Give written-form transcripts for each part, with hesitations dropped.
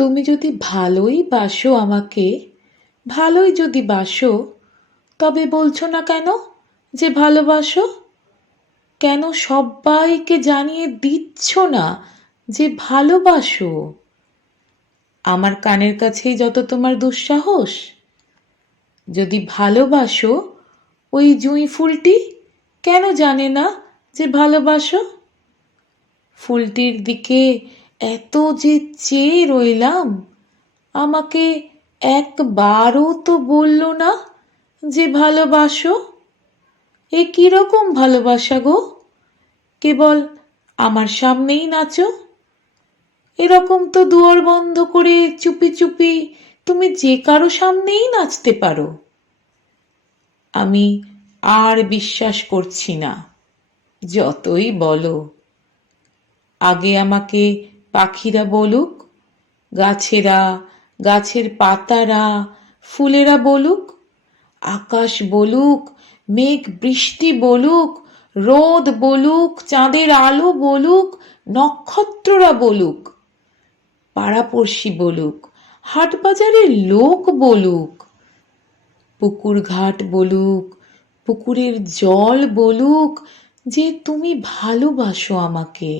তুমি যদি ভালোই বাসো আমাকে, ভালোই যদি বাসো, তবে বলছো না কেন যে ভালোবাসো? কেন সব্বাইকে জানিয়ে দিচ্ছ না যে ভালোবাসো? আমার কানের কাছেই যত তোমার দুঃসাহস। যদি ভালোবাসো, ওই জুঁই ফুলটি কেন জানে না যে ভালোবাসো? ফুলটির দিকে এত যে চেয়ে রইলাম, আমাকে একবারও তো বলল না যে ভালোবাসো। এ কিরকম ভালোবাসা গো? কেবল আমার সামনেই নাচো। এরকম তো দুয়ার বন্ধ করে চুপি চুপি তুমি যে কারো সামনেই নাচতে পারো। আমি আর বিশ্বাস করছি না, যতই বলো। আগে আমাকে পাখিরা বলুক, গাছেরা, গাছের পাতারা, ফুলেরা বলুক, আকাশ বলুক, মেঘ বৃষ্টি বলুক, রোদ বলুক, চাঁদের আলো বলুক, নক্ষত্ররা বলুক, পাড়াপড়শি বলুক, হাট বাজারের লোক বলুক, পুকুর ঘাট বলুক, পুকুরের জল বলুক যে তুমি ভালোবাসো আমাকে।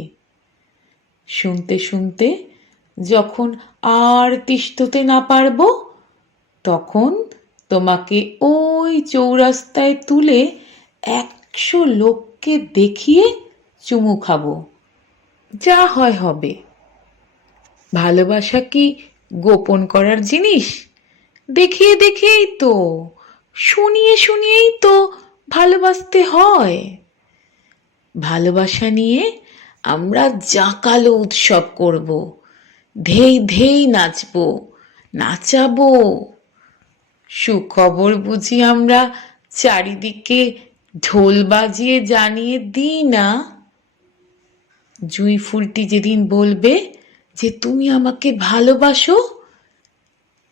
শুনতে শুনতে যখন আর তিষ্ঠতে না পারবো, তখন তোমাকে ওই চৌরাস্তায় তুলে 100 লোককে দেখিয়ে চুমু খাবো। যা হয় হবে। ভালোবাসা কি গোপন করার জিনিস? দেখিয়ে দেখেই তো, শুনিয়ে শুনিয়েই তো ভালোবাসতে হয়। ভালোবাসা নিয়ে আমরা জাঁকালো উৎসব করব, ধেই ধেই নাচবো, নাচাবো। সুখবর বুঝি আমরা চারিদিকে ঢোল বাজিয়ে জানিয়ে দিই না? জুঁই ফুলটি যেদিন বলবে যে তুমি আমাকে ভালোবাসো,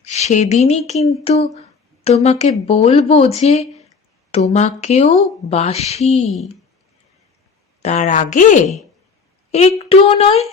সেদিনই কিন্তু তোমাকে বলবো যে তোমাকেও বাসি। তার আগে একটুও নয়।